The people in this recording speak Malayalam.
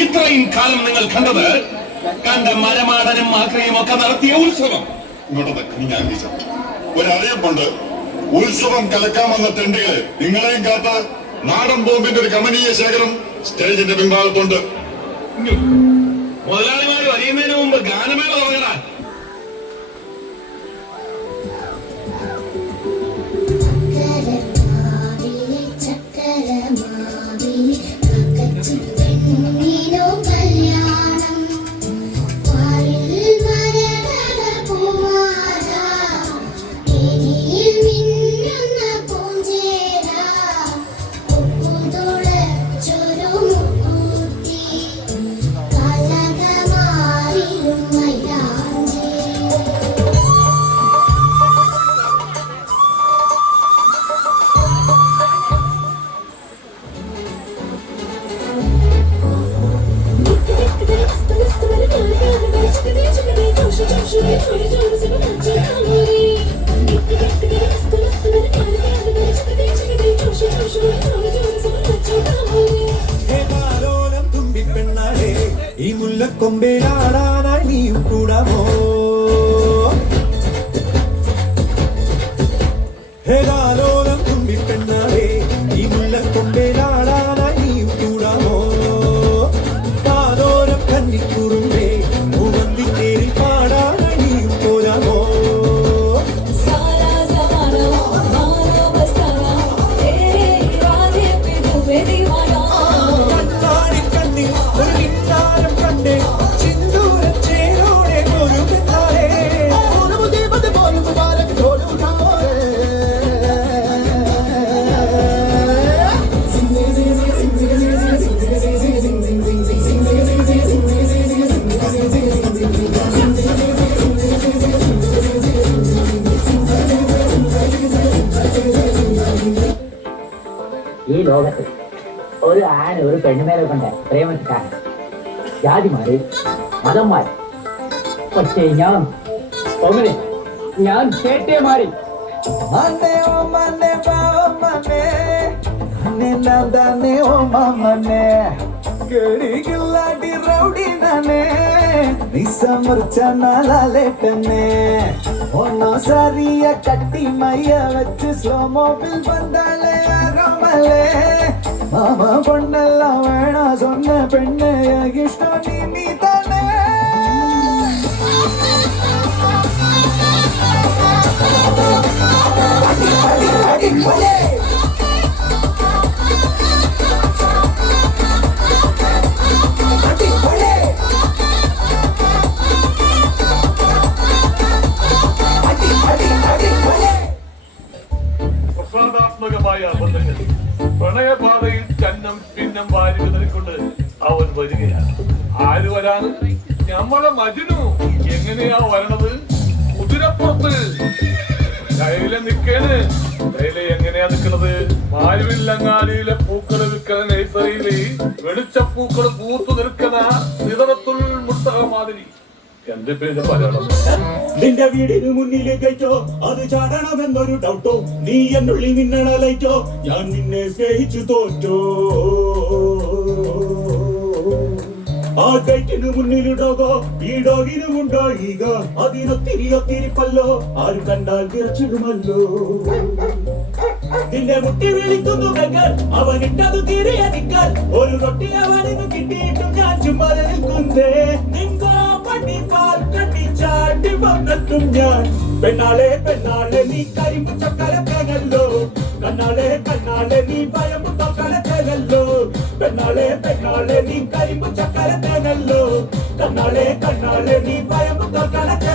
ഇത്രയും കാലം നിങ്ങൾ കണ്ട മരമാടനും ആക്രയും ഒക്കെ നടത്തിയ ഉത്സവം ഇങ്ങോട്ടത് ഞാൻ ഒരറിയപ്പുണ്ട്. ഉത്സവം കലക്കാമെന്ന തെണ്ടുകളെ നിങ്ങളെയും കാത്ത് നാടൻ ബോംബിന്റെ ഒരു കമനീയ ശേഖരം സ്റ്റേജിന്റെ പിൻഭാഗത്തുണ്ട്. മുതലാളിമാർ അറിയുന്നതിന് മുമ്പ് ഗാനമേള തുടങ്ങടാ. ഈ മുല്ലക്കൊമ്പേലാടാനായി നീയും കൂടാമോ? ഹേതാലോലം തുമ്പിപ്പെണ്ണാളെ ഈ മുല്ലക്കൊമ്പേലാടാനായി നീയും കൂടാമോ? കാതോരം കന്നിക്കൂറുമ്പേ പൂവന്തിക്കേരി പാടാനായി നീയും പോരാമോ? ഈ ലോകത്ത് ഒരു ആണ് ഒരു പെണ്ണുമേലെ കൊണ്ട് പ്രേമിച്ചിട്ടാണ് ജാതിമാര് മതന്മാര്. പക്ഷേ ഞാൻ കേട്ടേ മാറി. ഒന്നോസറിയ കട്ടി മയ്യ വെച്ച് സ്ലോമോപ്പിൽ പന്താലേ മാമ പൊണ്ണെല്ലാം വേണ சொன்ன പെണ്ണെ ഇഷ്ടം നീ തന്നെ. പ്രസാദാത്മകമായ ബന്ധങ്ങൾ പ്രണയപാതയിൽ ചന്നം പിന്നം വാരി വിതറിക്കൊണ്ട് അവൻ വരികയാണ്. ആര് വരാണ്? ഞമ്മളെ മജ്നു. എങ്ങനെയാ വരണത്? കുതിരപ്പുറത്ത്. ലൈല നിക്കേണ്. ലൈല എങ്ങനെയാ നിക്കണത്? മാരുവില്ലങ്ങാടിയിലെ പൂക്കള് വിൽക്കുന്ന നഴ്സറിയില് വെളിച്ചപ്പൂക്കള് പൂത്തു നിൽക്കുന്ന സിദറത്തുൽ മുൻതഹ മാതിരി. എന്റെ പേര് പറയണം. നിന്റെ വീടിന് മുന്നിലേക്കോ അത് ചാടണമെന്നൊരു ഡൗട്ടോ? നീ എന്നുള്ളിൽ മിന്നണലൈറ്റോ? ഞാൻ നിന്നെ സ്നേഹിച്ചു തോറ്റോ? ആ ഗൈറ്റിന് മുന്നിലിടോകോ ഈ ഡോഗിനുമുണ്ടോ ഈഗ? അതിനൊത്തിരി പല്ലോ ആരും കണ്ടാൽ വിറച്ചിടുമല്ലോ. നിന്നെ മുട്ടി വിളിക്കുന്നു ബെങ്കർ, അവനിട്ടതു തീരെ നിൽക്കാൻ ഒരു റൊട്ടി അവനിന് കിട്ടിയിട്ടും ഞാൻ ചുമ്മാ നിൽക്കുന്നേ. ചാട്ടി വന്നെത്തും ഞാൻ. പെണ്ണാളെ നീ കരിമ്പു ചക്കരത്തേനല്ലോ. കണ്ണാളെ നീ ഭയമ്പു തൊക്കലത്തേനല്ലോ. പെണ്ണാളെ നീ കരിമ്പു ചക്കരത്തേനല്ലോ. കണ്ണാളെ നീ ഭയമ്പു തൊക്കലത്തേ